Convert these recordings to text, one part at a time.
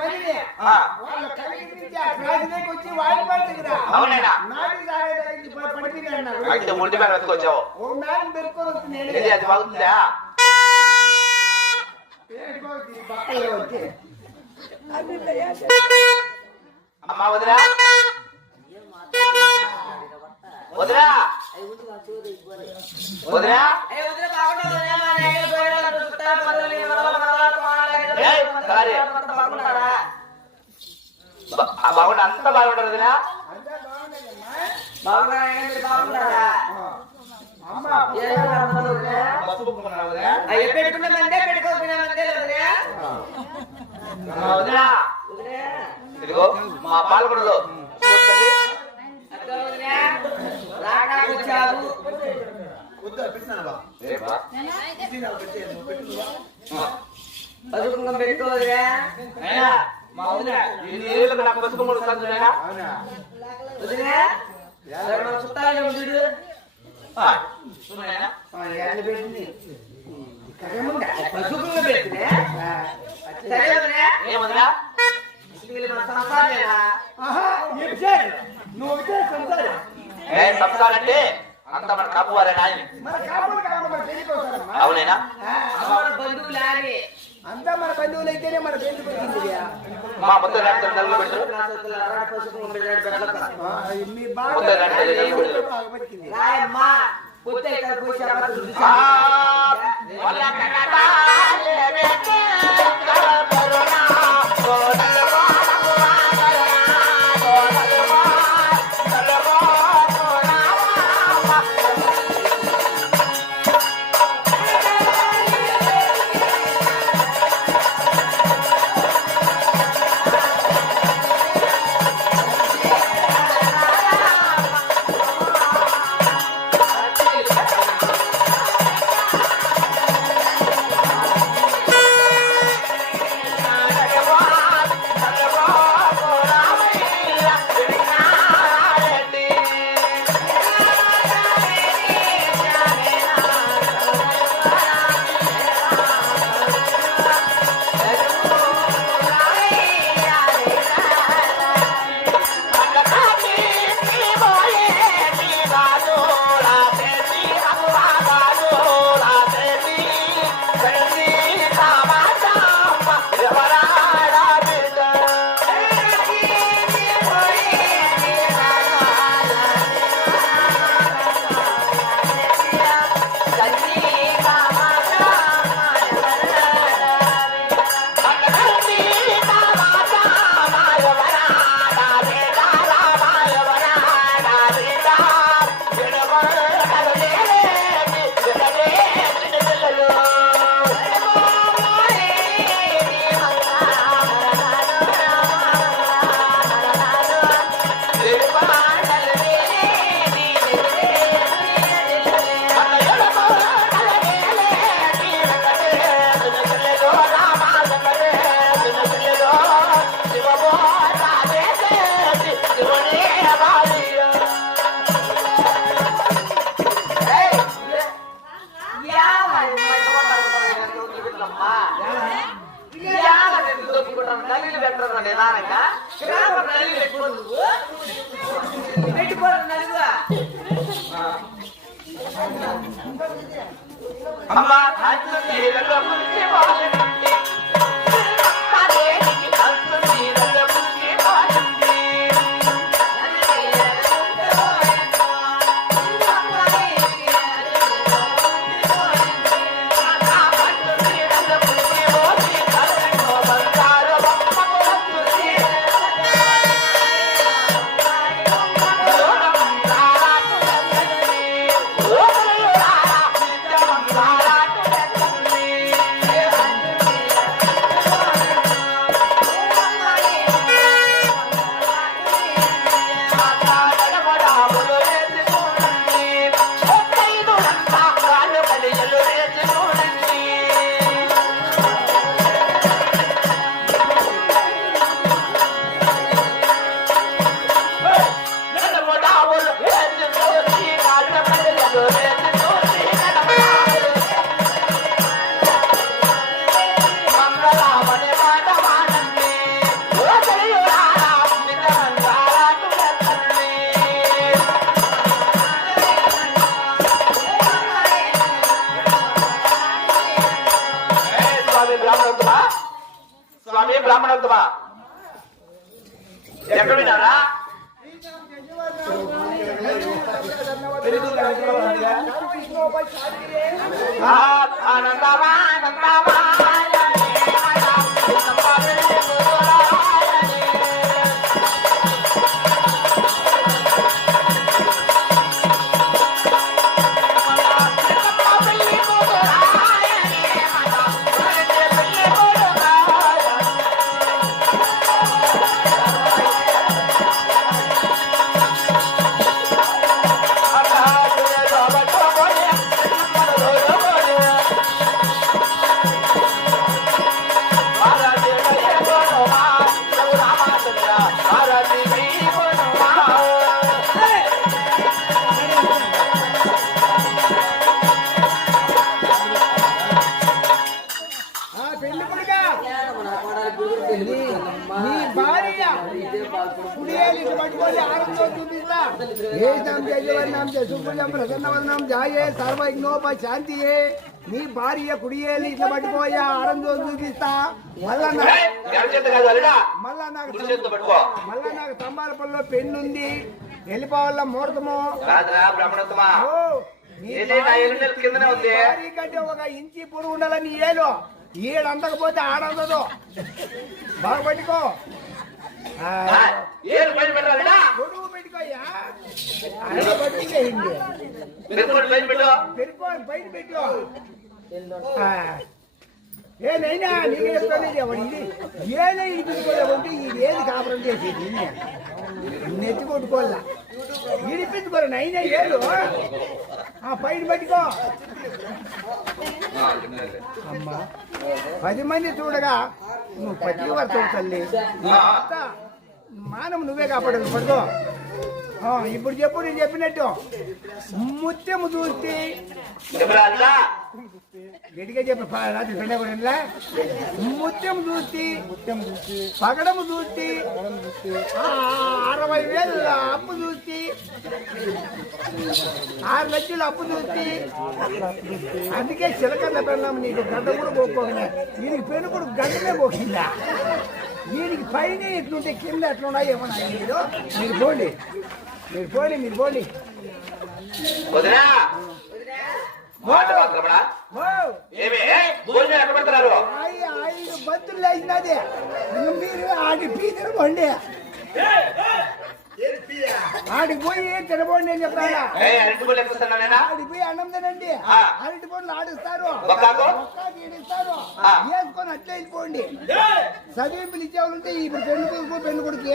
మందిని. ఆ. వాళ్ళ కలిగించి ఆ క్లాసులోకి వచ్చి వాడి పడుతుందిరా. అవునేనా? నాటి సాగేదానికి పడిపోయింది అన్నారు. అయితే ముడి బ్యాగ్ వెతుకొచ్చావు ఓ మ్యాన్ పెట్టుకొని వస్తుంది అది వచ్చి. అమ్మా వదిరా వదిరా వదిరా ఏయ్, వదిలే అమ్మా వదిరా ఇదిగో మా పాల్గొనలో పెట్టుకోవద్దురా సంసారంటే అంత మన కాపు వారే నాయన. అవునేనా? ఆ, మన బంధువులు అని అంతా మన బంధువులు అయితేనే మన పెట్టింది మా మొత్తం రెండు నలుగురు పెట్టు పసుపు పెట్టాడు మీ బాగా ముందే రండి, రండి. బాగా బతికింది. రాయమ్మా పొద్దు ఇక్కడ పోసి ఎక్కడ విన్నారా ఆనందమా ఆనందమా సర్వజ్ఞోప శాంతియే. నీ భార్య కుడియేలు ఇట్లా పట్టుకోయా ఆనందం చూపిస్తా. మళ్ళా నా- మళ్ళా నాకు పట్టుకో. మళ్ళా నాకు తంబాలపల్లిలో పెళ్ళుంది వెళ్ళిపోవాల ముహూర్తము. కంటే ఒక ఇంచి పొడుగు ఉండాలని ఏలు. ఈడు అందకపోతే ఆడందదు బాగా పట్టుకో ఆ, పెట్టు పెట్టు. ఏ నైనా నీకు చెప్తానే చెప్పండి ఇది ఏదో ఇది ఇది ఏది కాపురం చేసేది నెత్తి కొట్టుకోవాలా ఇడిపించుకోరు నైనా ఏళ్ళు పైన పెట్టుకో. అమ్మా. పది మంది చూడగా నువ్వు పతి వర్తవు తల్లి మానం నువ్వే కాపాడాలి పడుకో. ఆ, ఇప్పుడు చెప్పు నేను చెప్పినట్టు. ముత్యము చూస్తే గట్టిగా చెప్పు రాత్రి పెళ్ళ కూడా వినలే? ముత్యము చూస్తే ముత్యం చూస్తే పగడము చూస్తే ఆ, అరవై వేలు అప్పు చూస్తే ఆరు లక్షలు అప్పు చూస్తే అందుకే చిలకన్న పెళ్ళాం నీకు గడ్డ కూడా పోకపోయినా దీనికి పెను కూడా గడ్డమే పోకిందా? దీనికి పైన ఎట్లుంటే కింద ఎట్లున్నాయి ఏమన్నా మీరు మీరు పోండి. మీరు పోండి మీరు పోండి. ఐదు బతులు అయినది మీరు ఆడి పీ తినబోండి ఆడికి పోయి తినబోండి అని చెప్పాలా ఆడికి పోయి అన్నం తినండి. అరటి పండ్లు ఆడిస్తారు. ఈడిస్తారు. వేసుకొని అట్లా వెళ్ళిపోండి. చదివింపులు ఇచ్చేవాళ్ళుంటే ఇప్పుడు పెళ్ళి కొడుకు పెళ్ళి కొడుకు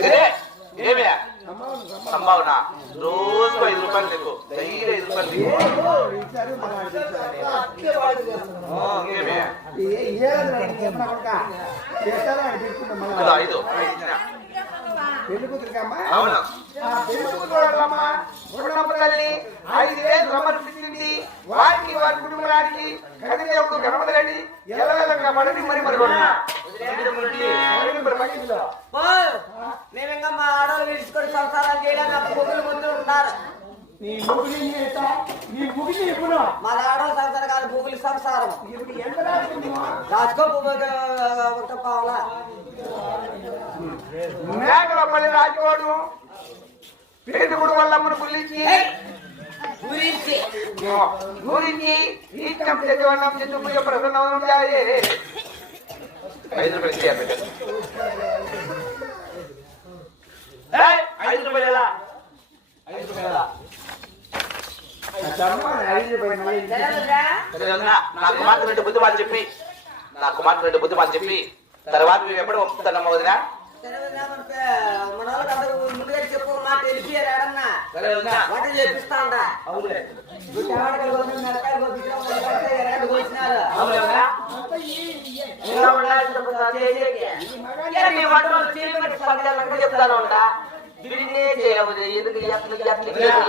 ఇదే ఏమి సంభావన. రోజు ఐదు రూపాయలు నీకు డైలీ ఐదు రూపాయలు నీకు ఐదు. పెళ్ళి కూతురికమ్మా అవును. పెళ్ళి ఐదు వేలు సమర్పించింది వారికి వారి కుటుంబానికి గణపతి మరి మరి మరి మడిలో. మేమింకా మా ఆడవాళ్ళు విడుచుకొని చేయడానికి ముందు ఉన్నారు నీ నీ మా ఆడవాళ్ళ సంసారం కాదు పొగులు సంసారం. ఇప్పుడు ఎంత రాసుకుంటున్నావు? రాసుకో ఒక పావులా మేకలపల్లి రాజువాడు పేదకుడు వల్లమ్మను గురించి. గురించి. ప్రసన్నం జాయే ఐదు రూపాయలు ఐదు రూపాయలు? ఐదు రూపాయలు నా కుమార్తె రెండు బుద్ధి వాళ్ళు చెప్పి. నా కుమార్తె రెండు బుద్ధి వాళ్ళు చెప్పి. తర్వాత మేము ఎప్పుడు పంపుతానమ్మా వదినా చెప్పు మాట వెళ్ళిపోయారు ఏడన్నా? చెప్తాను ఉంటా. దీన్నే చేయవద్దు. ఎందుకు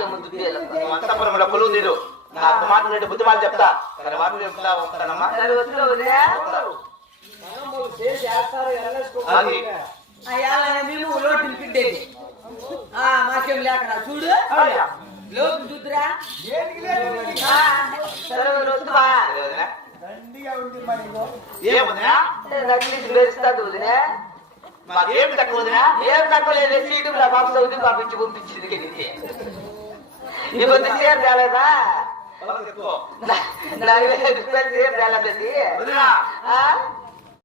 ముందు. అంతపురంలో కొలువు తీరు నా కుమార్తె రెండు బుద్ధి వాళ్ళు చెప్తా సరే వదిలేవులే. అది. అయ్యా మేము లోటు తింపిండేది ఆ మాకేం లేకరా చూడు. లోపు చూద్దురా ఉంది మరి. ఏముందా నక్లీస్ వదినా తక్కువ వదినా ఏం తక్కువ లేదు? సీటు నా బాబు సౌదీ పంపించి పంపించింది ఈ కొద్ది వాళ్ళకి ఎక్కువ. నలభై ఐదు రూపాయలు